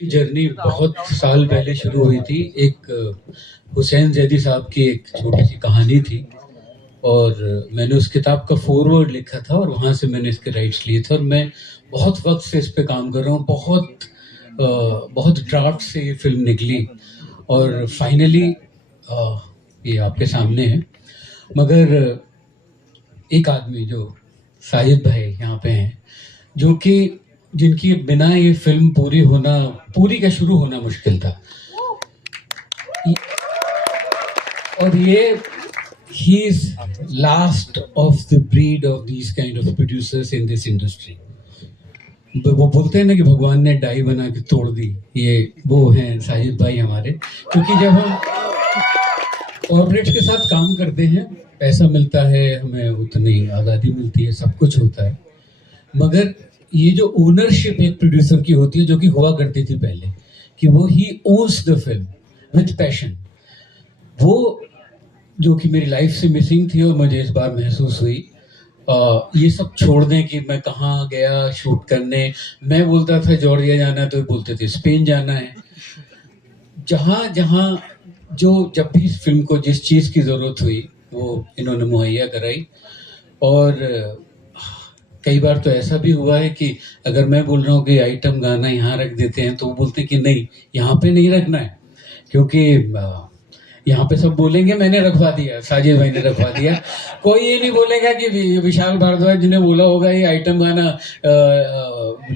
की जर्नी बहुत साल पहले शुरू हुई थी। एक हुसैन जैदी साहब की एक छोटी सी कहानी थी और मैंने उस किताब का फोरवर्ड लिखा था और वहाँ से मैंने इसके राइट्स लिए थे और मैं बहुत वक्त से इस पे काम कर रहा हूँ। बहुत ड्राफ्ट से ये फिल्म निकली और फाइनली ये आपके सामने है। मगर एक आदमी जो साहिद भाई यहाँ पे हैं, जो कि जिनकी बिना ये फिल्म पूरी का शुरू होना मुश्किल था। और ये he is last of the breed of these kind of producers in this industry. वो बोलते हैं ना कि भगवान ने डाई बना के तोड़ दी, ये वो हैं साहिद भाई हमारे। क्योंकि जब हम कॉर्पोरेट्स के साथ काम करते हैं, पैसा मिलता है, हमें उतनी आज़ादी मिलती है, सब कुछ होता है, मगर ये जो ओनरशिप एक प्रोड्यूसर की होती है, जो कि हुआ करती थी पहले, कि वो ही owns the film with passion, वो जो कि मेरी लाइफ से मिसिंग थी और मुझे इस बार महसूस हुई। ये सब छोड़ दें कि मैं कहाँ गया शूट करने। मैं बोलता था जॉर्जिया जाना है तो बोलते थे स्पेन जाना है। जहाँ जहाँ जो जब भी इस फिल्म को जिस चीज़ की ज़रूरत हुई वो इन्होंने मुहैया कराई। और कई बार तो ऐसा भी हुआ है कि अगर मैं बोल रहा हूँ कि आइटम गाना यहाँ रख देते हैं तो वो बोलते हैं कि नहीं, यहाँ पे नहीं रखना है, क्योंकि यहाँ पे सब बोलेंगे मैंने रखवा दिया, साजिद भाई ने रखवा दिया। कोई ये नहीं बोलेगा कि विशाल भारद्वाज जी ने बोला होगा ये आइटम गाना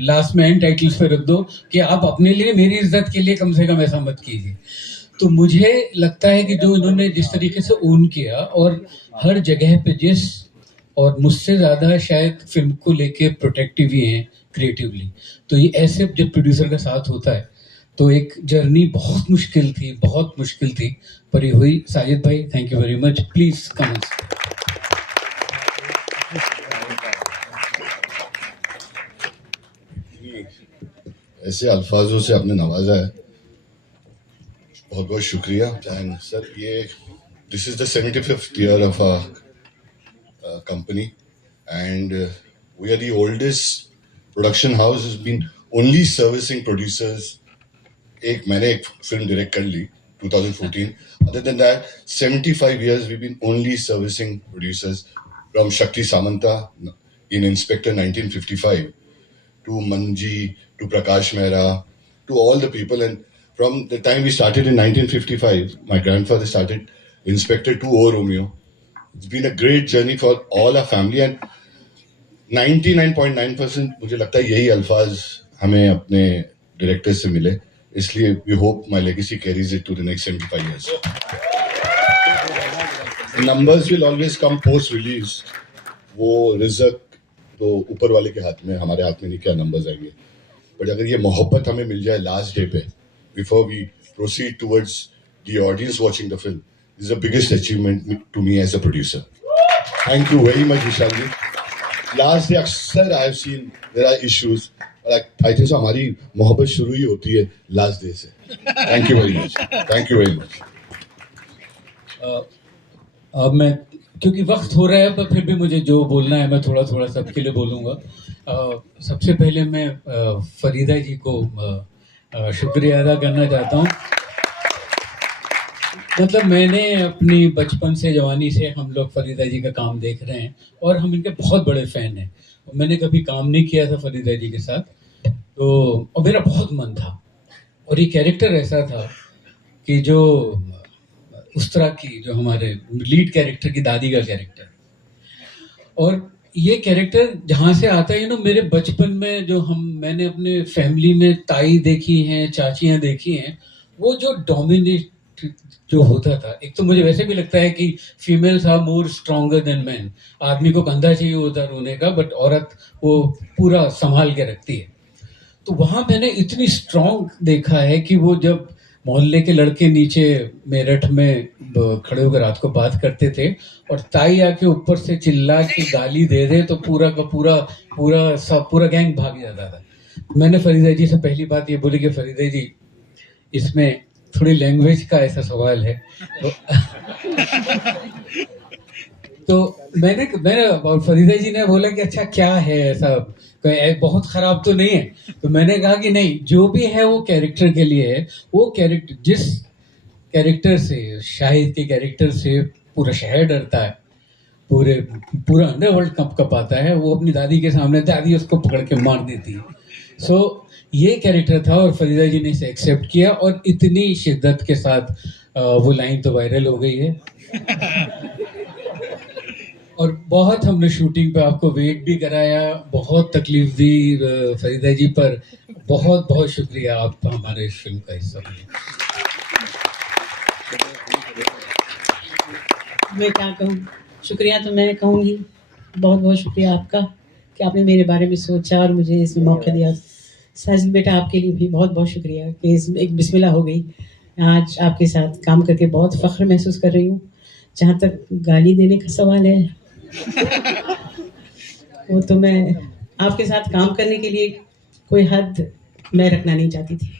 लास्ट में एंड टाइटल्स पे रख दो, कि आप अपने लिए, मेरी इज्जत के लिए कम से कम ऐसा मत कीजिए। तो मुझे लगता है कि जो इन्होंने जिस तरीके से ओन किया और हर जगह पे और मुझसे ज्यादा शायद फिल्म को लेके प्रोटेक्टिव ही हैं क्रिएटिवली। तो ये ऐसे जब प्रोड्यूसर का साथ होता है तो एक जर्नी बहुत मुश्किल थी, पर ये हुई। साजिद भाई, thank you very much. Please come. ऐसे अल्फाजों से आपने नवाजा है, बहुत बहुत शुक्रिया। एंड सर, ये this is the 75th year of our company, and we are the oldest production house has been only servicing producers. मैंने एक फिल्म डायरेक्ट कर ली 2014. Other than that, 75 years we've been only servicing producers, from Shakti Samanta in Inspector 1955 to Manji to Prakash Mehra to all the people. And from the time we started in 1955, my grandfather started Inspector 2 O Romeo. It's been a great journey for all our family, and 99.9% मुझे लगता है यही अल्फाज हमें अपने director से मिले, इसलिए we hope my legacy carries it to the next 75 years. The numbers will always come post release. वो रिज़्क तो ऊपर वाले के हाथ में, हमारे हाथ में नहीं क्या नंबर्स आएंगे। बट अगर ये मोहब्बत हमें मिल जाए लास्ट डे पे, before we proceed towards the audience watching the film, is the biggest achievement to me as a producer. Thank you very much Vishal ji. Last day अक्सर I have seen there are issues, I think हमारी मोहब्बत शुरू ही होती है last day से. Thank you very much. Thank you very much. अब मैं, क्योंकि वक्त हो रहा है, पर फिर भी मुझे जो बोलना है मैं थोड़ा थोड़ा सबके लिए बोलूँगा. सबसे पहले मैं फरीदा जी को शुक्रिया अदा करना चाहता हूँ. मतलब मैंने अपनी बचपन से, जवानी से हम लोग फरीदा जी का काम देख रहे हैं और हम इनके बहुत बड़े फ़ैन हैं. मैंने कभी काम नहीं किया था फरीदा जी के साथ, तो और मेरा बहुत मन था. और ये कैरेक्टर ऐसा था कि जो उस तरह की, जो हमारे लीड कैरेक्टर की दादी का कैरेक्टर, और ये कैरेक्टर जहाँ से आता है, मेरे बचपन में जो मैंने अपने फैमिली में ताई देखी हैं, चाचियाँ देखी हैं, वो जो डोमिनेट जो होता था. एक तो मुझे वैसे भी लगता है कि females are more stronger than man. आदमी को कंधा चाहिए होता रोने का, बट औरत वो पूरा संभाल के रखती है. तो वहां मैंने इतनी स्ट्रॉन्ग देखा है कि वो जब मोहल्ले के लड़के नीचे मेरठ में खड़े होकर रात को बात करते थे और ताई आके ऊपर से चिल्ला के गाली दे दे तो पूरा का पूरा गैंग भाग जाता था. मैंने फरीदा जी से पहली बात ये बोली कि फरीदा जी, इसमें थोड़ी लैंग्वेज का ऐसा सवाल है. तो मैंने और फरीदा जी ने बोला कि अच्छा क्या है ऐसा, कोई बहुत खराब तो नहीं है। तो मैंने कहा कि नहीं, जो भी है वो कैरेक्टर के लिए है। वो कैरेक्टर, जिस कैरेक्टर से, शाहिद के कैरेक्टर से पूरा शहर डरता है, पूरे पूरा अंडरवर्ल्ड कप कपाता है, वो अपनी दादी के सामने दादी उसको पकड़ के मार देती है। सो ये कैरेक्टर था और फरीदा जी ने इसे एक्सेप्ट किया और इतनी शिद्दत के साथ वो लाइन तो वायरल हो गई है। और बहुत हमने शूटिंग पे आपको वेट भी कराया, बहुत तकलीफ दी फरीदा जी, पर बहुत बहुत शुक्रिया, आप हमारे इस फिल्म का हिस्सा बने। मैं क्या कहूँ, शुक्रिया तो मैं कहूँगी, बहुत बहुत शुक्रिया आपका कि आपने मेरे बारे में सोचा और मुझे इसमें मौका दिया। साजिद बेटा, आपके लिए भी बहुत बहुत शुक्रिया कि इसमें एक बिस्मिल्लाह हो गई। आज आपके साथ काम करके बहुत फ़ख्र महसूस कर रही हूँ। जहाँ तक गाली देने का सवाल है, वो तो मैं आपके साथ काम करने के लिए कोई हद मैं रखना नहीं चाहती थी,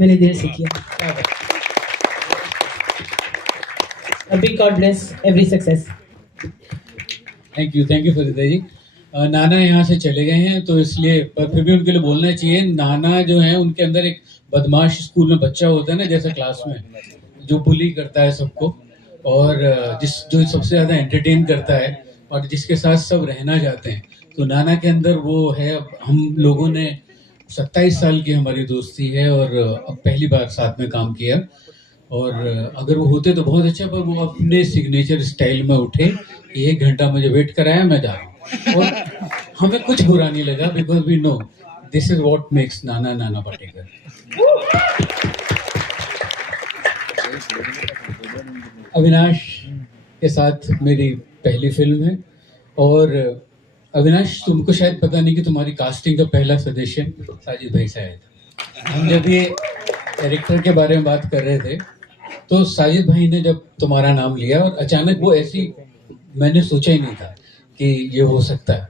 मैंने दिल से किया। A big God bless every success. Thank you Farida ji. नाना यहाँ से चले गए हैं तो इसलिए, पर फिर भी उनके लिए बोलना चाहिए। नाना जो है, उनके अंदर एक बदमाश स्कूल में बच्चा होता है ना, जैसे क्लास में, जो बुली करता है सबको, और जो सबसे ज़्यादा एंटरटेन करता है और जिसके साथ सब रहना चाहते हैं। तो नाना के अंदर वो है। अब हम लोगों ने 27 साल की हमारी दोस्ती है और अब पहली बार साथ में काम किया, और अगर वो होते तो बहुत अच्छा, पर वो अपने सिग्नेचर स्टाइल में उठे, 1 घंटा मुझे वेट कराया, मैं जा रहा हूँ। और हमें कुछ बुरा नहीं लगा, because we know this is what makes Nana Nana Patekar. Avinash के साथ मेरी पहली फिल्म है, और अविनाश, तुमको शायद पता नहीं कि तुम्हारी कास्टिंग का पहला सजेशन साजिद भाई से आया था। हम जब ये कैरेक्टर के बारे में बात कर रहे थे तो साजिद भाई ने जब तुम्हारा नाम लिया, और अचानक वो ऐसी, मैंने सोचा ही नहीं था कि ये हो सकता है।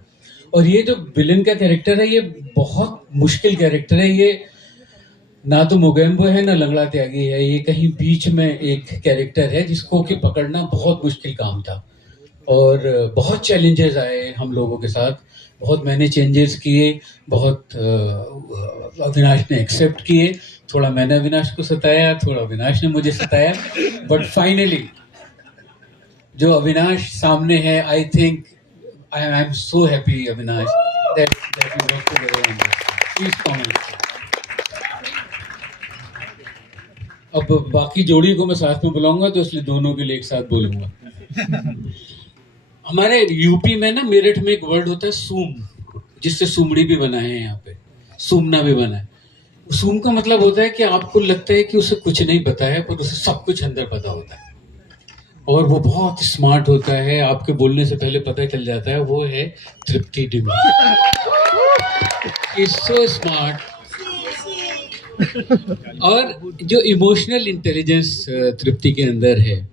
और ये जो विलन का कैरेक्टर है, ये बहुत मुश्किल कैरेक्टर है। ये ना तो मोगेम्बो है ना लंगड़ा त्यागी है, ये कहीं बीच में एक कैरेक्टर है जिसको कि पकड़ना बहुत मुश्किल काम था। और बहुत चैलेंजेस आए हम लोगों के साथ, बहुत मैंने चेंजेस किए, बहुत अविनाश ने एक्सेप्ट किए, थोड़ा मैंने अविनाश को सताया, थोड़ा अविनाश ने मुझे सताया, बट फाइनली जो अविनाश सामने है, I think I am so happy Avinash that you work together on this. Please comment. अब बाकी जोड़ी को मैं साथ में बुलाऊंगा, तो इसलिए दोनों के लिए एक साथ बोलूंगा। हमारे यूपी में ना, मेरठ में एक वर्ड होता है सूम, जिससे सुमड़ी भी बना है, यहाँ पे सूमना भी बना है। सूम का मतलब होता है कि आपको लगता है कि उसे कुछ नहीं पता है, पर उसे सब कुछ अंदर पता होता है, और वो बहुत स्मार्ट होता है, आपके बोलने से पहले पता चल जाता है। वो है तृप्ति डिम्मी। Is so smart. और जो इमोशनल इंटेलिजेंस तृप्ति के अंदर है,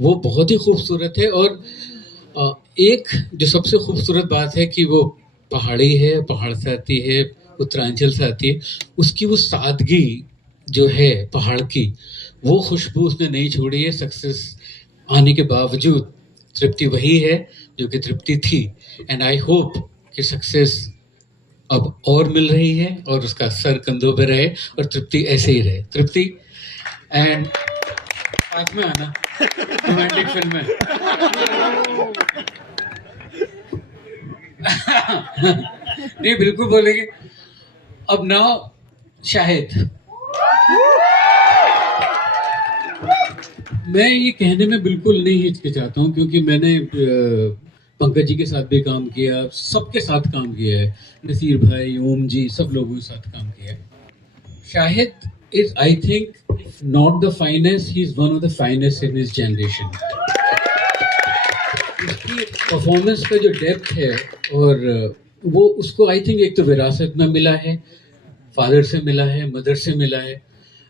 वो बहुत ही खूबसूरत है। और एक जो सबसे खूबसूरत बात है कि वो पहाड़ी है, पहाड़ से आती है, उत्तरांचल से आती है। उसकी वो सादगी जो है पहाड़ की, वो खुशबू उसने नहीं छोड़ी है। सक्सेस आने के बावजूद तृप्ति वही है जो कि तृप्ति थी। एंड आई होप कि सक्सेस अब और मिल रही है और उसका सर कंधों पे रहे और तृप्ति ऐसे ही रहे। तृप्ति एंड साथ में आना रोमांटिक फिल्म में। नहीं, बिल्कुल बोलेंगे। अब नाउ शाहिद। मैं ये कहने में बिल्कुल नहीं हिचकिचाता हूँ, क्योंकि मैंने पंकज जी के साथ भी काम किया, सबके साथ काम किया है, नसीर भाई, ओम जी, सब लोगों के साथ काम किया है। Shahid is, I think, not the finest, he is one of the finest in his generation. उसकी परफॉर्मेंस का जो डेप्थ है, और वो उसको आई थिंक एक तो विरासत में मिला है, फादर से मिला है, मदर से मिला है,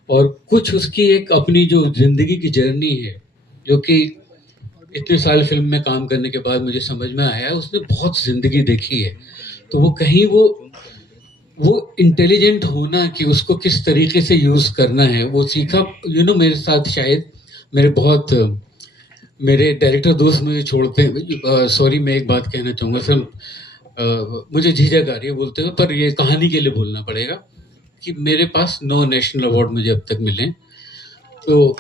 और कुछ उसकी एक अपनी जो जिंदगी की जर्नी है, जो कि इतने साल फिल्म में काम करने के बाद मुझे समझ में आया, उसने बहुत जिंदगी देखी है। तो वो कहीं वो इंटेलिजेंट होना कि उसको किस तरीके से यूज करना है, वो सीखा। मेरे साथ शायद मेरे बहुत मेरे डायरेक्टर दोस्त मुझे छोड़ते हैं। सॉरी, मैं एक बात कहना चाहूँगा सर। मुझे झिझक आ रही है बोलते हुए, पर ये कहानी के लिए बोलना पड़ेगा कि मेरे पास 9 नेशनल अवार्ड मुझे अब तक मिले हैं। तो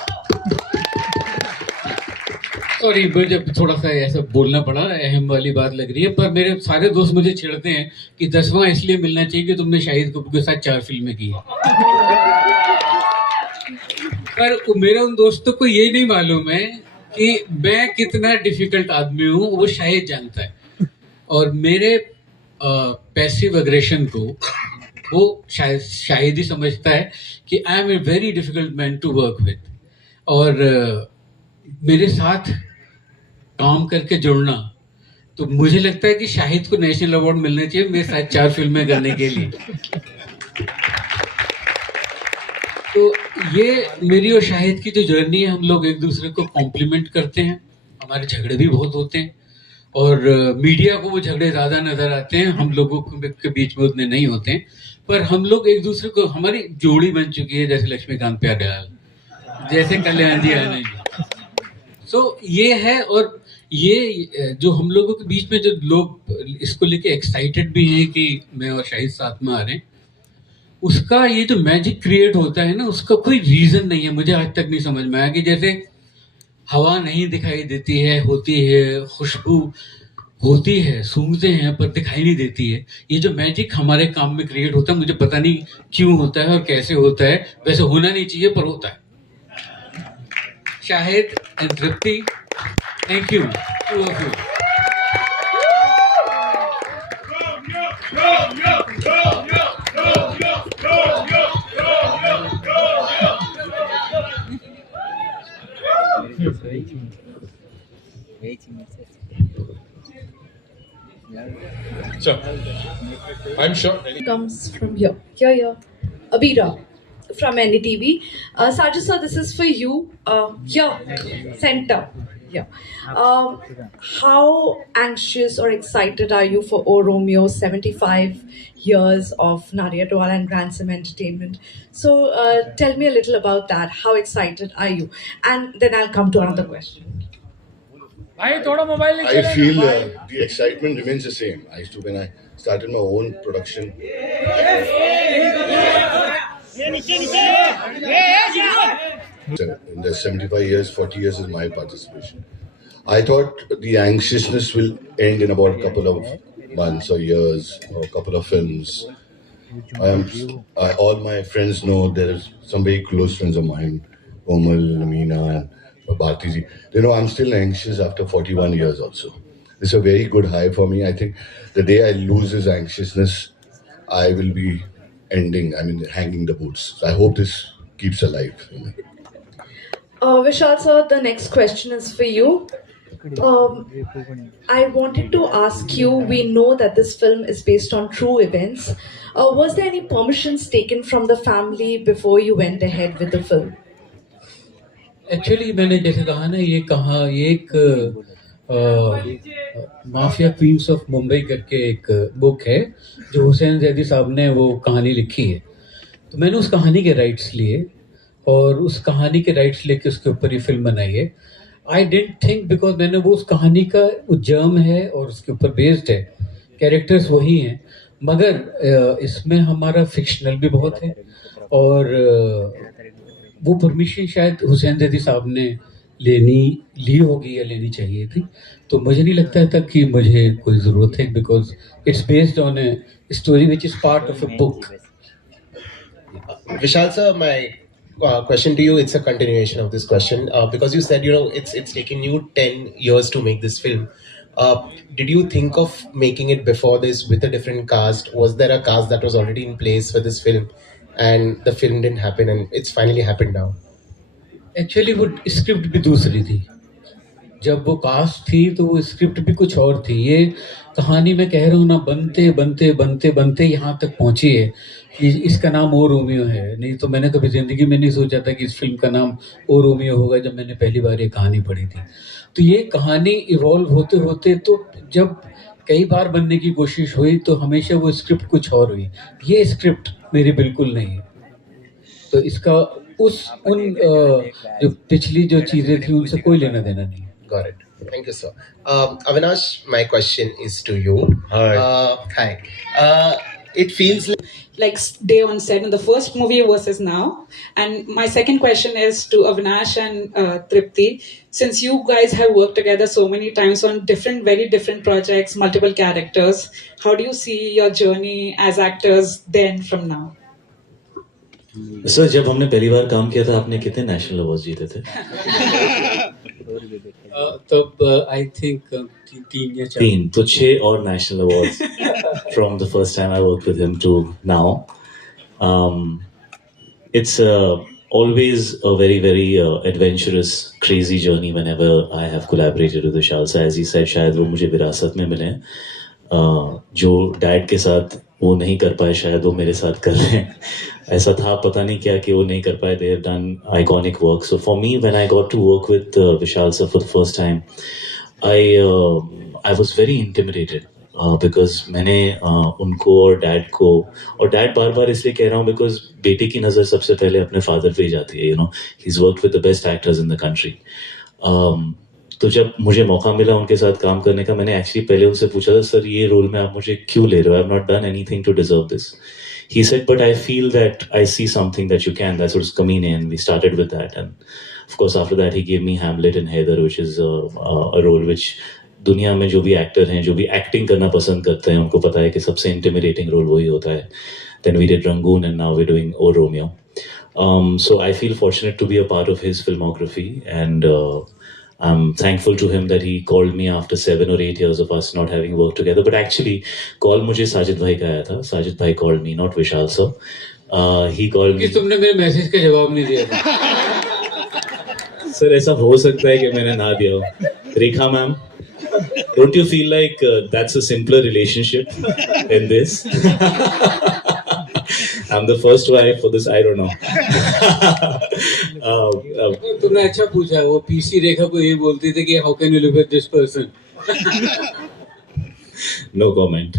सॉरी, मुझे थोड़ा सा ऐसा बोलना पड़ा, अहम वाली बात लग रही है। पर मेरे सारे दोस्त मुझे छेड़ते हैं कि 10वां इसलिए मिलना चाहिए कि तुमने शाहिद कपूर के साथ 4 फिल्में की हैं। पर मेरे उन दोस्तों को ये नहीं मालूम है कि मैं कितना डिफिकल्ट आदमी हूँ, वो शायद जानता है। और मेरे पैसिव अग्रेशन को वो शायद ही समझता है कि I am a very difficult man to work with. और मेरे साथ काम करके जुड़ना, तो मुझे लगता है कि शाहिद को नेशनल अवार्ड मिलना चाहिए मेरे साथ 4 फिल्में करने के लिए। तो ये मेरी और शाहिद की जो जर्नी है, हम लोग एक दूसरे को कॉम्प्लीमेंट करते हैं। हमारे झगड़े भी बहुत होते हैं और मीडिया को वो झगड़े ज़्यादा नज़र आते हैं, हम लोगों के बीच में उतने नहीं होते हैं। पर हम लोग एक दूसरे को, हमारी जोड़ी बन चुकी है जैसे लक्ष्मीकांत प्यारेलाल, जैसे कल्याण जी आनंद जी। सो ये है। और ये जो हम लोगों के बीच में जो लोग इसको लेके एक्साइटेड भी हैं कि मैं और शाहिद साथ में आ रहे हैं, उसका ये जो मैजिक क्रिएट होता है ना, उसका कोई रीजन नहीं है। मुझे आज तक नहीं समझ में आया कि जैसे हवा नहीं दिखाई देती है, होती है, खुशबू होती है, सूंघते हैं पर दिखाई नहीं देती है। ये जो मैजिक हमारे काम में क्रिएट होता है, मुझे पता नहीं क्यों होता है और कैसे होता है। वैसे होना नहीं चाहिए पर होता है। Shahid and Tripti, thank you two of you. So, I'm sure. Comes from here. Here. Abira from NDTV. Sajid sir, this is for you. Here, center. Yeah. How anxious or excited are you for O Romeo 75 years of Nadia Dwala and Ransom Entertainment? So tell me a little about that. How excited are you? And then I'll come to another question. I feel the excitement remains the same. I used to, when I started my own production. In the 75 years, 40 years is my participation. I thought the anxiousness will end in about a couple of months or years or a couple of films. All my friends know there is some very close friends of mine, Komal, Meena, and Bharti ji. They know I'm still anxious after 41 years also. It's a very good high for me. I think the day I lose this anxiousness, I will be hanging the boots. So I hope this keeps alive. Vishal sir, the next question is for you. I wanted to ask you, we know that this film is based on true events. Was there any permissions taken from the family before you went ahead with the film? Actually मैंने जैसे कहा ना, ये एक mafia queen's of Mumbai करके एक book है जो हुसैन जैदी साहब ने वो कहानी लिखी है। तो मैंने उस कहानी के राइट्स लिए और उस कहानी के राइट्स लेके उसके ऊपर ये फिल्म बनाई है। आई डेंट थिंक, बिकॉज मैंने वो उस कहानी का उज्जैम है और उसके ऊपर बेस्ड है, कैरेक्टर्स वही हैं, मगर इसमें हमारा फिक्शनल भी बहुत है। और वो परमिशन शायद हुसैन जैदी साहब ने ली होगी या लेनी चाहिए थी। तो मुझे नहीं लगता था कि मुझे कोई ज़रूरत है, because it's based on a story which is part of a book. Vishal sir, my question to you, it's a continuation of this question because you said it's taken you 10 years to make this film. Did you think of making it before this with a different cast? Was there a cast that was already in place for this film and the film didn't happen and it's finally happened now? Actually वो script भी दूसरी थी। जब वो cast थी तो वो script भी कुछ और थी। ये कहानी मैं कह रहा हूँ ना, बनते बनते बनते बनते यहाँ तक पहुँची है कि इसका नाम ओ रोमियो है। नहीं तो मैंने कभी ज़िंदगी में नहीं सोचा था कि इस फिल्म का नाम ओ रोमियो होगा जब मैंने पहली बार ये कहानी पढ़ी थी। तो ये कहानी इवॉल्व होते होते, तो जब कई बार बनने की कोशिश हुई तो हमेशा वो स्क्रिप्ट कुछ और हुई। ये स्क्रिप्ट मेरी बिल्कुल नहीं है। तो इसका उन जो पिछली जो चीज़ें थी उनसे कोई लेना देना नहीं है। Got it. Thank you, sir. Avinash, my question is to you. Hi. Hi. It feels like day on set in the first movie versus now. And my second question is to Avinash and Tripti. Since you guys have worked together so many times on different, very different projects, multiple characters, how do you see your journey as actors then from now? Sir जब हमने पहली बार काम किया था आपने कितने national award जीते थे तब आई थिंक तीन या चार 3 तो 6 और national awards from the first time I work with him to now it's always a very adventurous crazy journey whenever I have collaborated with Vishal. So as he said शायद वो मुझे विरासत में मिले जो डैड के साथ वो नहीं कर पाए शायद वो मेरे साथ कर रहे हैं ऐसा था पता नहीं क्या कि वो नहीं कर पाए they have done iconic work. So for me when I got to work with Vishal sir for the first time I was very intimidated because मैंने उनको और डैड को और डैड बार बार इसलिए कह रहा हूँ बिकॉज बेटे की नज़र सबसे पहले अपने फादर पे ही जाती है you know he is work with the best actors in the country. तो जब मुझे मौका मिला उनके साथ काम करने का मैंने एक्चुअली पहले उनसे पूछा था सर ये रोल में आप मुझे क्यों ले रहे हो I have not done anything to deserve this. He said, but I feel that I see something that you can. That's what's Kamine, and we started with that. And of course, after that, he gave me Hamlet and Heather, which is a role which दुनिया में जो भी actor हैं जो भी acting करना पसंद करते हैं उनको पता है कि सबसे इंटिमिडेटिंग रोल वही होता है. Then we did Rangoon and now we're doing O Romeo. So I feel fortunate to be a part of his filmography and I'm thankful to him that he called me after 7 or 8 years of us not having worked together. But actually, call मुझे साजिद भाई का आया था. साजिद भाई called me, not Vishal sir. He called me. कि तुमने मेरे message का जवाब नहीं दिया था. सर ऐसा हो सकता है कि मैंने ना दिया हो. रेखा ma'am, don't you feel like that's a simpler relationship than this? I'm the first wife for this. I don't know. तुमने अच्छा पूछा. वो पीसी रेखा को ये बोलती थी कि how can you live with this person? No comment.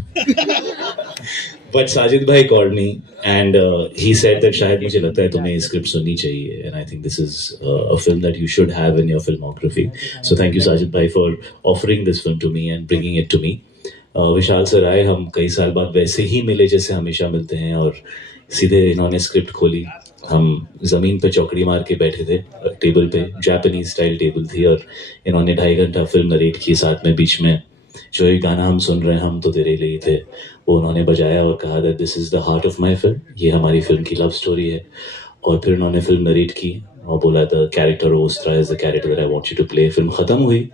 But Sajid bhai called me and he said that शायद मुझे लगता है तुम्हें स्क्रिप्ट सुननी चाहिए and I think this is a film that you should have in your filmography. So thank you Sajid bhai for offering this film to me and bringing it to me. Vishal sir आए हम कई साल बाद वैसे ही मिले जैसे हमेशा मिलते हैं और सीधे इन्होंने स्क्रिप्ट खोली. हम ज़मीन पे चौकड़ी मार के बैठे थे टेबल पे. जापानीज स्टाइल टेबल थी और इन्होंने 2.5 घंटा फिल्म नरेट की. साथ में बीच में जो ये गाना हम सुन रहे हैं हम तो तेरे लिए थे वो उन्होंने बजाया और कहा that this is the heart of my film. ये हमारी फिल्म की लव स्टोरी है. और फिर उन्होंने फिल्म नरेट की और बोला द कैरेक्टर ओस्ट्रा is the character that I want you to play. Film ख़त्म हुई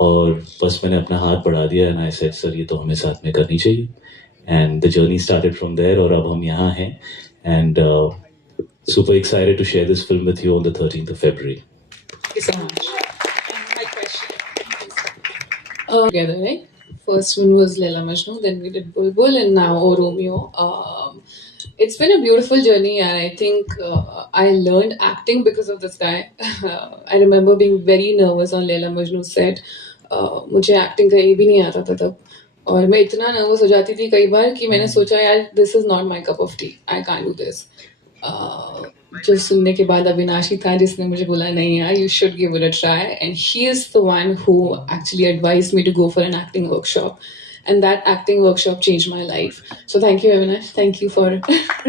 और बस मैंने अपना हाथ बढ़ा दिया एंड आई सेड सर ये तो हमें साथ में करनी चाहिए. And the journey started from there और अब हम यहाँ हैं and super excited to share this film with you on the 13th of February. Thank you so much. And my question. Together, right? First one was Laila Majnu, then we did Bulbul, and now O Romeo. It's been a beautiful journey, and I think I learned acting because of this guy. I remember being very nervous on Laila Majnu set. मुझे acting का ये भी नहीं आता था तब और मैं इतना nervous हो जाती थी कई बार कि मैंने सोचा यार this is not my cup of tea. I can't do this. जो सुनने के बाद अविनाश ही था जिसने मुझे बोला नहीं यार you should give it a try and he is the one who actually advised me to go for an acting workshop and that acting workshop changed my life. So thank you Avinash, thank you for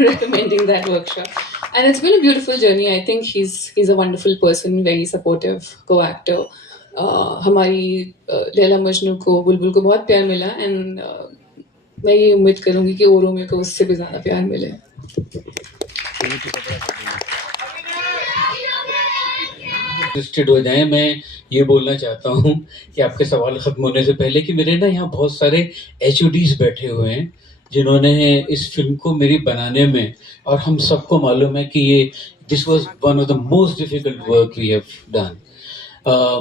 recommending that workshop and it's been a beautiful journey. I think he's a wonderful person, very supportive co-actor. हमारी लैला मजनू को बुलबुल को बहुत प्यार मिला and मैं ये उम्मीद करूँगी कि ओ रोमियो को उससे भी ज़्यादा प्यार मिले. हो जाए. मैं ये बोलना चाहता हूँ कि आपके सवाल ख़त्म होने से पहले कि मेरे ना यहाँ बहुत सारे HODs बैठे हुए हैं जिन्होंने इस फिल्म को मेरी बनाने में और हम सबको मालूम है कि ये this was one of the most difficult work we have done.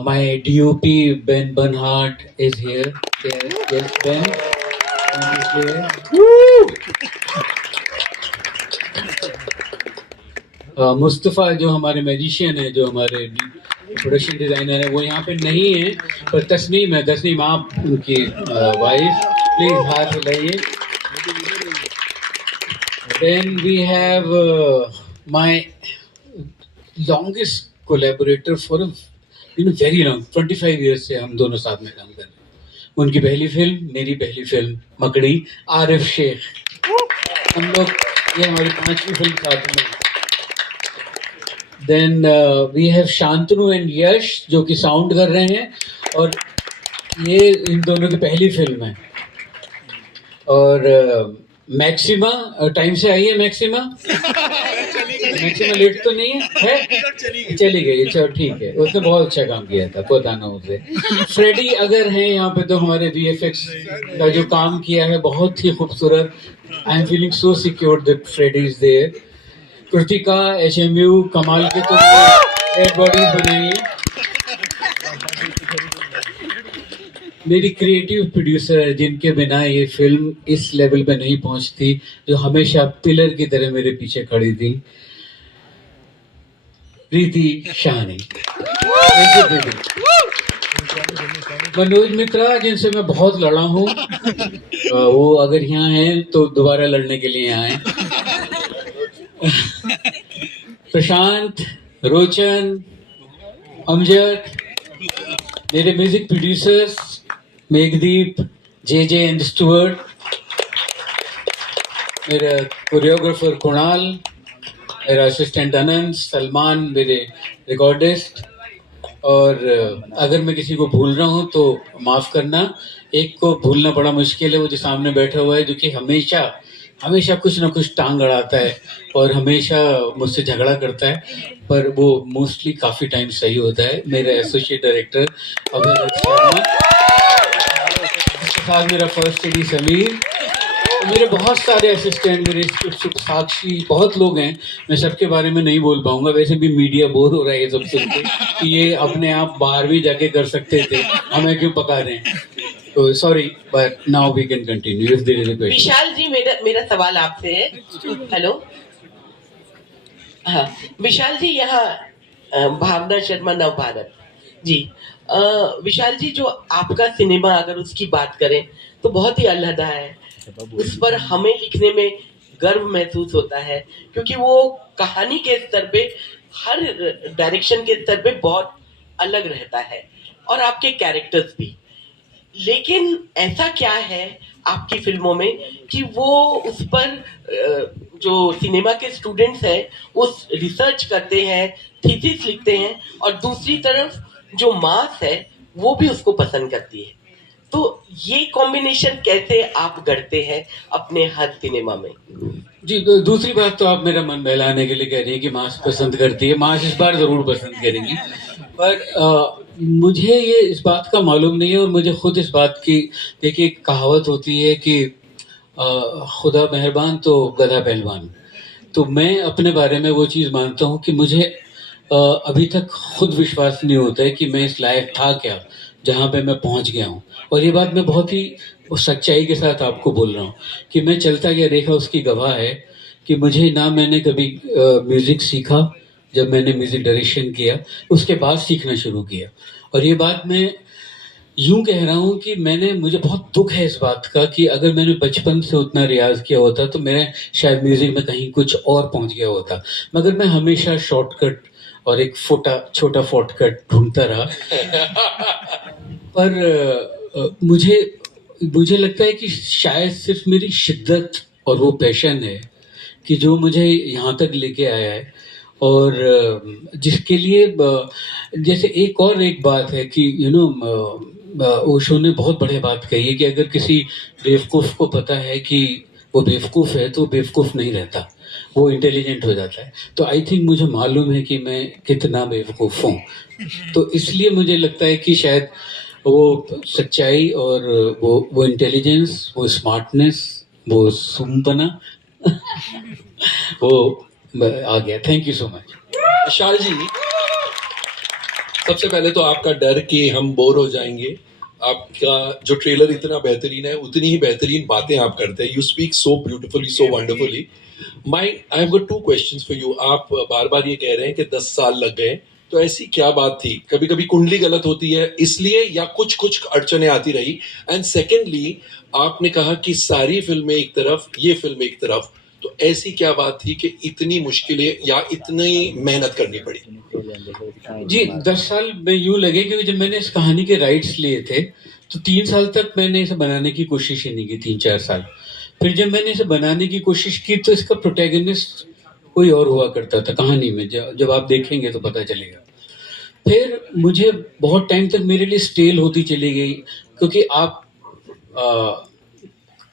My DOP Ben Bernhardt is here. Yes Ben is here. Mustafa जो हमारे मैजिशियन है जो हमारे प्रोडक्शन डिज़ाइनर है वो यहाँ पे नहीं है पर तस्नीम आप उनकी वाइफ प्लीज़ हाथ हिलाइए. Then we have my longest collaborator for very long 25 years से हम दोनों साथ में काम कर रहे हैं। उनकी पहली फिल्म, मेरी पहली फिल्म मकड़ी, आरिफ शेख, हम लोग, ये हमारी 5वीं फिल्म साथ में। Then we have Shantanu and Yash जो कि साउंड कर रहे हैं, और ये इन दोनों की पहली फिल्म है। और मैक्सिमा, टाइम से आई है मैक्सिमा। मैक्सिमा लेट तो नहीं है? चली गई, चलो ठीक है। उसने बहुत अच्छा काम किया था, बताना उसे। फ्रेडी अगर हैं यहाँ पे तो हमारे VFX का जो काम किया है बहुत ही खूबसूरत। I am feeling so secure that Freddy is there. Kritika, HMU, कमाल के तो डेड बॉडीज बनाई है। मेरी क्रिएटिव प्रोड्यूसर जिनके बिना ये फिल्म इस लेवल पे नहीं पहुंचती, जो हमेशा पिलर की तरह मेरे पीछे खड़ी थी, प्रीति शाहनी। मनोज मित्रा जिनसे मैं बहुत लड़ा हूँ, वो अगर यहाँ हैं तो दोबारा लड़ने के लिए आए। प्रशांत, रोचन, अमजद, मेरे music producers Meghdeep, JJ and Stuart, मेरा कोरियोग्राफर कुणाल, मेरा असिस्टेंट अनंत, सलमान मेरे रिकॉर्डिस्ट। और अगर मैं किसी को भूल रहा हूँ तो माफ़ करना। एक को भूलना बड़ा मुश्किल है, वो जो सामने बैठा हुआ है, जो कि हमेशा कुछ ना कुछ टांग अड़ाता है और हमेशा मुझसे झगड़ा करता है, पर वो मोस्टली काफ़ी टाइम सही होता है। मेरा एसोसिएट डायरेक्टर अभय शर्मा, साथ मेरा फर्स्ट एडी समीर, मेरे बहुत सारे असिस्टेंट, मेरे साक्षी, बहुत लोग हैं। मैं सबके बारे में नहीं बोल पाऊंगा, वैसे भी मीडिया बोर हो रहा है ये सब सुन के कि ये अपने आप बाहर भी जाके कर सकते थे, हमें क्यों पका रहे हैं। तो sorry, but now we can continue if there is a question. Vishal ji, मेरा सवाल आपसे है। हेलो, हाँ विशाल जी, यहाँ भावना शर्मा, नव भारत जी। विशाल जी, जो आपका सिनेमा अगर उसकी बात करें तो बहुत ही अलहदा है। उस पर हमें लिखने में गर्व महसूस होता है, क्योंकि वो कहानी के स्तर पे, हर डायरेक्शन के स्तर पे बहुत अलग रहता है, और आपके कैरेक्टर्स भी। लेकिन ऐसा क्या है आपकी फिल्मों में कि वो उस पर जो सिनेमा के स्टूडेंट्स हैं वो रिसर्च करते हैं, थीसिस लिखते हैं, और दूसरी तरफ जो मास है वो भी उसको पसंद करती है। तो ये कॉम्बिनेशन कैसे आप गढ़ते हैं अपने हर सिनेमा में? जी, दूसरी बात तो आप मेरा मन बहलाने के लिए कह रही है कि मास पसंद करती है। मास इस बार जरूर पसंद करेंगी, पर मुझे ये इस बात का मालूम नहीं है, और मुझे खुद इस बात की, देखिए कहावत होती है कि खुदा मेहरबान तो गधा पहलवान। तो मैं अपने बारे में वो चीज़ मानता हूँ कि मुझे अभी तक खुद विश्वास नहीं होता है कि मैं इस लायक था क्या जहाँ पे मैं पहुँच गया हूँ। और ये बात मैं बहुत ही सच्चाई के साथ आपको बोल रहा हूँ कि मैं चलता गया देखा उसकी गवाह है कि मुझे ना मैंने कभी म्यूज़िक सीखा, जब मैंने म्यूज़िक डायरेक्शन किया उसके बाद सीखना शुरू किया। और ये बात मैं यूं कह रहा हूँ कि मुझे बहुत दुख है इस बात का कि अगर मैंने बचपन से उतना रियाज किया होता तो मैं शायद म्यूज़िक में कहीं कुछ और पहुँच गया होता, मगर मैं हमेशा शॉर्टकट और एक छोटा शॉर्टकट ढूंढता रहा। पर मुझे लगता है कि शायद सिर्फ मेरी शिद्दत और वो पैशन है कि जो मुझे यहाँ तक लेके आया है, और जिसके लिए जैसे एक बात है कि ओशो ने बहुत बढ़िया बात कही है कि अगर किसी बेवकूफ़ को पता है कि वो बेवकूफ़ है तो बेवकूफ़ नहीं रहता, वो इंटेलिजेंट हो जाता है। तो आई थिंक मुझे मालूम है कि मैं कितना बेवकूफ़ हूँ, तो इसलिए मुझे लगता है कि शायद वो सच्चाई और वो इंटेलिजेंस, वो स्मार्टनेस, वो सुनपना वो आ गया। Thank you so much. Vishal ji, सबसे पहले तो आपका डर कि हम बोर हो जाएंगे। आपका जो ट्रेलर इतना बेहतरीन है, उतनी ही बेहतरीन बातें आप करते हैं। You speak so beautifully, so wonderfully. I have got 2 questions for you. आप बार बार ये कह रहे हैं कि 10 साल लग गए, तो ऐसी क्या बात थी? कभी कभी कुंडली गलत होती है इसलिए, या कुछ अड़चने आती रही? एंड सेकेंडली, आपने कहा कि सारी फिल्में एक तरफ, ये फिल्म एक तरफ, तो ऐसी क्या बात थी कि इतनी मुश्किलें या इतनी मेहनत करनी पड़ी? जी 10 साल में यूं लगे, क्योंकि जब मैंने इस कहानी के राइट्स लिए थे तो 3 साल तक मैंने इसे बनाने की कोशिश ही नहीं की, 3-4 साल। फिर जब मैंने इसे बनाने की कोशिश की तो इसका प्रोटैगनिस्ट कोई और हुआ करता था कहानी में, जब आप देखेंगे तो पता चलेगा। फिर मुझे बहुत टाइम तक मेरे लिए स्टेल होती चली गई, क्योंकि आप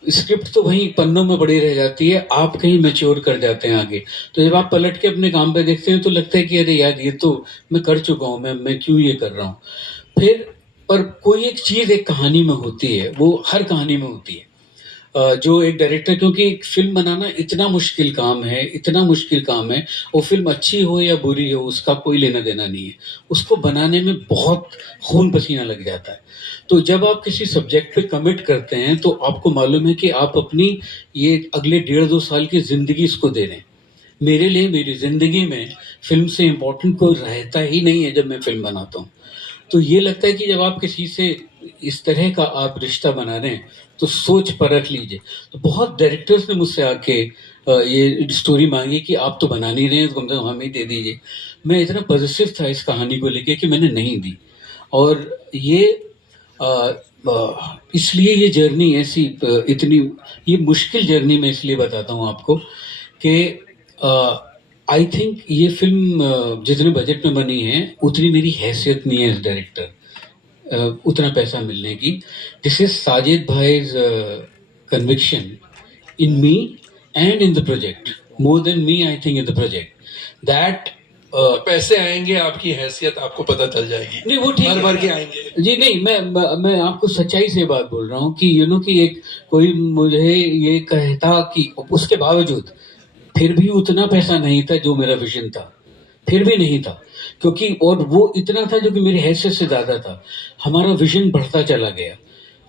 स्क्रिप्ट तो वहीं पन्नों में पड़ी रह जाती है, आप कहीं मैच्योर कर जाते हैं आगे। तो जब आप पलट के अपने काम पे देखते हैं तो लगता है कि अरे यार ये तो मैं कर चुका हूँ, मैं क्यों ये कर रहा हूँ। फिर पर कोई एक चीज़ एक कहानी में होती है, वो हर कहानी में होती है, जो एक डायरेक्टर, क्योंकि एक फिल्म बनाना इतना मुश्किल काम है, इतना मुश्किल काम है। वो फिल्म अच्छी हो या बुरी हो उसका कोई लेना देना नहीं है, उसको बनाने में बहुत खून पसीना लग जाता है। तो जब आप किसी सब्जेक्ट पे कमिट करते हैं तो आपको मालूम है कि आप अपनी ये अगले 1.5-2 साल की ज़िंदगी इसको दे रहे हैं। मेरे लिए मेरी ज़िंदगी में फिल्म से इम्पोर्टेंट कोई रहता ही नहीं है जब मैं फिल्म बनाता हूँ। तो ये लगता है कि जब आप किसी से इस तरह का आप रिश्ता बना रहे हैं तो सोच परख लीजिए। तो बहुत डायरेक्टर्स ने मुझसे आके ये स्टोरी मांगी कि आप तो बना नहीं रहे हैं तो कम से कम हमें दे दीजिए। मैं इतना पॉजिटिव था इस कहानी को लेके कि मैंने नहीं दी। और ये इसलिए ये जर्नी ऐसी इतनी ये मुश्किल जर्नी मैं इसलिए बताता हूँ आपको कि आई थिंक ये फिल्म जितने बजट में बनी है उतनी मेरी हैसियत नहीं है इस डायरेक्टर, उतना पैसा मिलने की। दिस इज साजिद भाईज conviction in me and in the project, more than me I think in the project that पैसे आएंगे, आपकी हैसियत आपको पता चल जाएगी। नहीं वो ठीक भर के आएंगे जी। नहीं मैं आपको सच्चाई से बात बोल रहा हूँ कि कि एक कोई मुझे ये कहता कि उसके बावजूद फिर भी उतना पैसा नहीं था जो मेरा विजन था, फिर भी नहीं था, क्योंकि और वो इतना था जो कि मेरी हैसियत से ज़्यादा था। हमारा विजन बढ़ता चला गया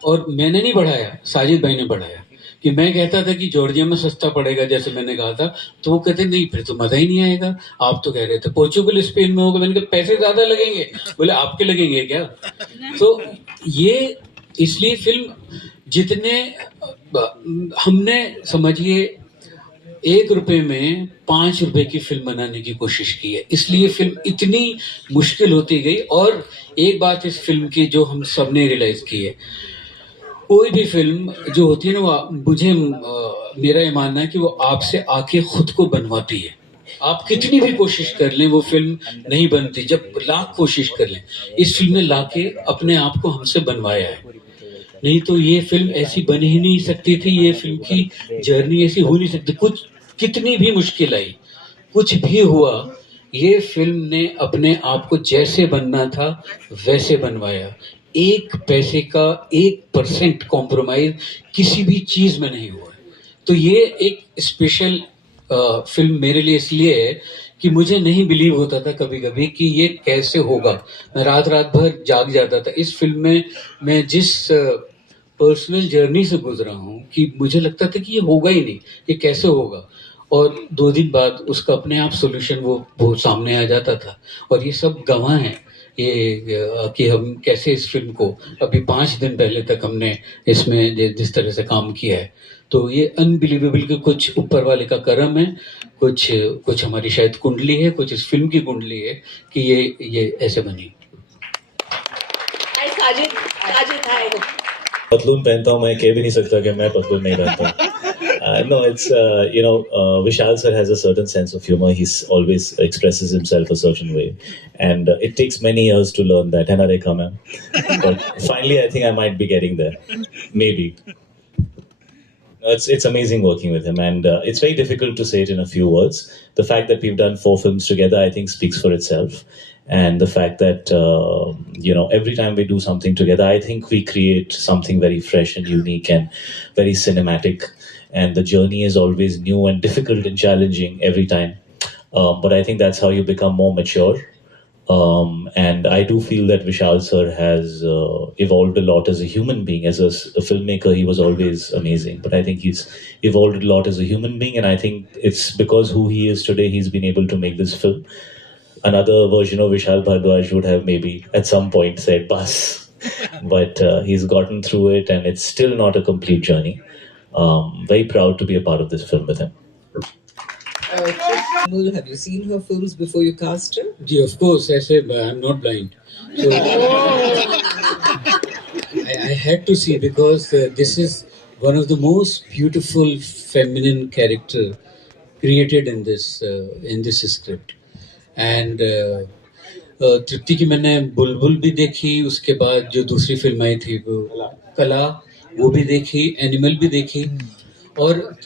और मैंने नहीं बढ़ाया, साजिद भाई ने बढ़ाया। कि मैं कहता था कि जॉर्जिया में सस्ता पड़ेगा जैसे मैंने कहा था, तो वो कहते नहीं फिर तो मज़ा ही नहीं आएगा। आप तो कह रहे थे पोर्चुगल स्पेन में होगा, मैंने कहा पैसे ज़्यादा लगेंगे, बोले आपके लगेंगे क्या। तो ये इसलिए फिल्म जितने हमने समझिए 1 रुपए में 5 रुपए की फिल्म बनाने की कोशिश की है, इसलिए फिल्म इतनी मुश्किल होती गई। और एक बात इस फिल्म की जो हम सब ने रियलाइज की है, कोई भी फिल्म जो होती है ना वो मुझे मेरा ये मानना है कि वो आपसे आके खुद को बनवाती है। आप कितनी भी कोशिश कर लें वो फिल्म नहीं बनती, जब लाख कोशिश कर लें। इस फिल्म ने लाके अपने आप को हमसे बनवाया है, नहीं तो ये फिल्म ऐसी बन ही नहीं सकती थी, ये फिल्म की जर्नी ऐसी हो नहीं सकती। कुछ कितनी भी मुश्किल आई, कुछ भी हुआ, ये फिल्म ने अपने आप को जैसे बनना था वैसे बनवाया। 1 पैसे का 1% कॉम्प्रोमाइज किसी भी चीज में नहीं हुआ। तो ये एक स्पेशल फिल्म मेरे लिए इसलिए है कि मुझे नहीं बिलीव होता था कभी कभी कि ये कैसे होगा। मैं रात रात भर जाग जाता था। इस फिल्म में मैं जिस पर्सनल जर्नी से गुजरा हूँ कि मुझे लगता था कि ये होगा ही नहीं, ये कैसे होगा। और 2 दिन बाद उसका अपने आप सोल्यूशन वो सामने आ जाता था। और ये सब गवाह हैं ये कि हम कैसे इस फिल्म को अभी 5 दिन पहले तक हमने इसमें जिस तरह से काम किया है। तो ये अनबिलीवेबल कि कुछ ऊपर वाले का करम है, कुछ हमारी शायद कुंडली है, कुछ इस फिल्म की कुंडली है कि ये ऐसे बनी। पतलून पहनता हूँ मैं, कह भी नहीं सकता कि मैं पतलून नहीं पहनता हूँ। No, it's Vishal sir has a certain sense of humor. He's always expresses himself a certain way, and it takes many years to learn that. है ना रेखा ma'am? But finally, I think I might be getting there. Maybe. It's amazing working with him, and it's very difficult to say it in a few words. The fact that we've done 4 films together, I think, speaks for itself. And the fact that every time we do something together, I think we create something very fresh and unique and very cinematic. And the journey is always new and difficult and challenging every time. But I think that's how you become more mature. And I do feel that Vishal sir has evolved a lot as a human being. As a filmmaker, he was always amazing. But I think he's evolved a lot as a human being. And I think it's because who he is today, he's been able to make this film. Another version of Vishal Bhardwaj would have maybe at some point said, "Bas." But he's gotten through it, and it's still not a complete journey. Very proud to be a part of this film with him. Have you seen her films before you cast her? जी of course ऐसे I'm not blind so I had to see because this is one of the most beautiful feminine character created in this script and तृप्ति की मैंने बुलबुल भी देखी उसके बाद जो दूसरी फिल्म आई थी वो कला वो भी देखी एनिमल भी देखी और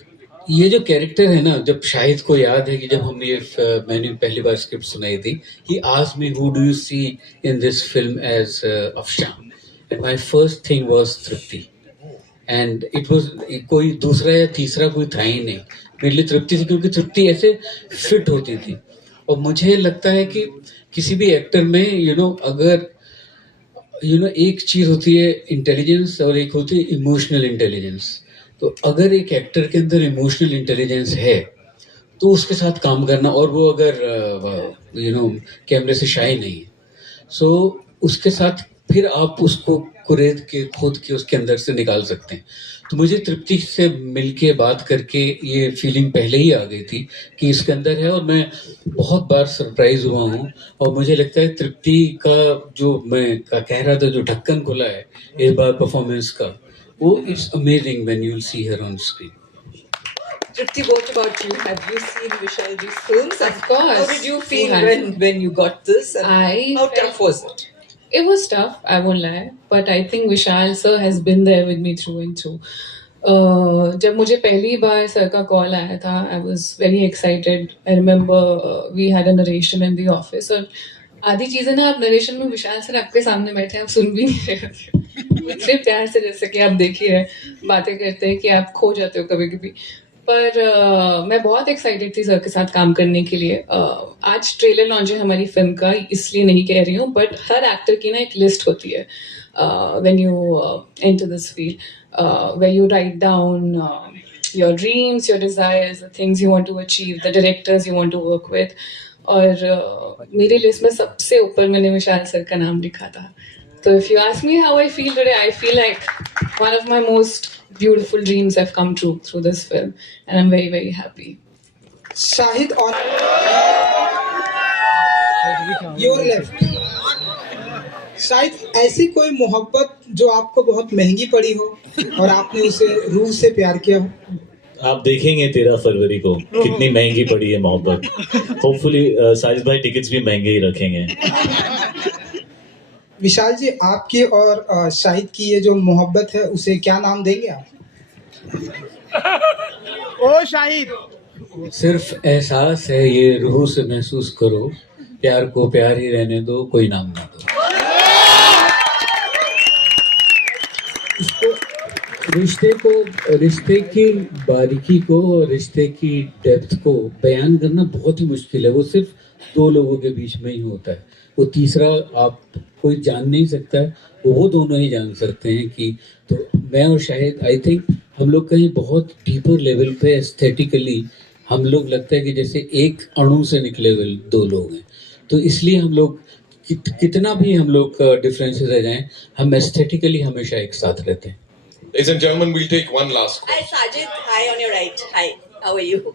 ये जो कैरेक्टर है ना जब शाहिद को याद है कि जब हम ये मैंने पहली बार स्क्रिप्ट सुनाई थी ही asked me who do you see in this film as Afshan and my first thing was Tripti and it was कोई दूसरा या तीसरा कोई था ही नहीं मेरे लिए तृप्ति थी क्योंकि तृप्ति ऐसे फिट होती थी और मुझे लगता है कि किसी भी एक्टर में अगर एक चीज होती है इंटेलिजेंस और एक होती है इमोशनल इंटेलिजेंस तो अगर एक एक्टर के अंदर इमोशनल इंटेलिजेंस है तो उसके साथ काम करना और वो अगर कैमरे से शाय नहीं है सो उसके साथ फिर आप उसको कुरेद के खोद के उसके अंदर से निकाल सकते हैं तो मुझे तृप्ति से मिलके बात करके ये फीलिंग पहले ही आ गई थी कि इसके अंदर है और मैं बहुत बार सरप्राइज हुआ हूँ और मुझे लगता है तृप्ति का जो मैं कह रहा था जो ढक्कन खुला है इस बार परफॉर्मेंस का वो it's amazing when you will see her on screen Tripti, what about you? Have you seen Vishalji's films? Of course. How did you feel when you got this? And how tough was it? It was tough, I won't lie, but I think Vishal sir has been there with me through and through. जब मुझे पहली बार sir का call आया था, I was very excited. I remember we had a narration in the office और आधी चीजें ना आप नरेशन में विशाल सर आपके सामने बैठे हैं आप सुन भी नहीं रहे इतने प्यार से जैसे कि आप देख ही रहे बातें करते हैं कि आप खो जाते हो कभी कभी पर मैं बहुत एक्साइटेड थी सर के साथ काम करने के लिए आज ट्रेलर लॉन्च है हमारी फिल्म का इसलिए नहीं कह रही हूँ बट हर एक्टर की ना एक लिस्ट होती है when you enter this field where you write down your dreams your desires the things you want to achieve the directors you want to work with और मेरी लिस्ट में सबसे ऊपर मैंने विशाल सर का नाम लिखा था तो if you ask me how I feel today I feel like one of my most beautiful dreams have come true through this film and I'm very very happy. Shahid on your left. शायद ऐसी कोई मोहब्बत जो आपको बहुत महंगी पड़ी हो और आपने उसे रूह से प्यार किया हो आप देखेंगे 13 फरवरी को कितनी महंगी पड़ी है मोहब्बत होपफुली साजिद भाई टिकट्स भी महंगे ही रखेंगे विशाल जी आपकी और शाहिद की ये जो मोहब्बत है उसे क्या नाम देंगे आप ओ शाहिद सिर्फ एहसास है ये रूह से महसूस करो प्यार को प्यार ही रहने दो कोई नाम ना दो रिश्ते की बारीकी को और रिश्ते की डेप्थ को बयान करना बहुत ही मुश्किल है वो सिर्फ दो लोगों के बीच में ही होता है वो तीसरा आप कोई जान नहीं सकता है वो दोनों ही जान सकते हैं कि तो मैं और शायद आई थिंक हम लोग कहीं बहुत डीपर लेवल पे एस्थेटिकली हम लोग लगता है कि जैसे एक अणु से निकले हुए दो लोग हैं तो इसलिए हम लोग कितना भी हम लोग डिफरेंसेस रह जाएं हम एस्थेटिकली हमेशा एक साथ रहते हैं Ladies and gentlemen, we'll take one last call. Hi Sajid, hi on your right. Hi, how are you?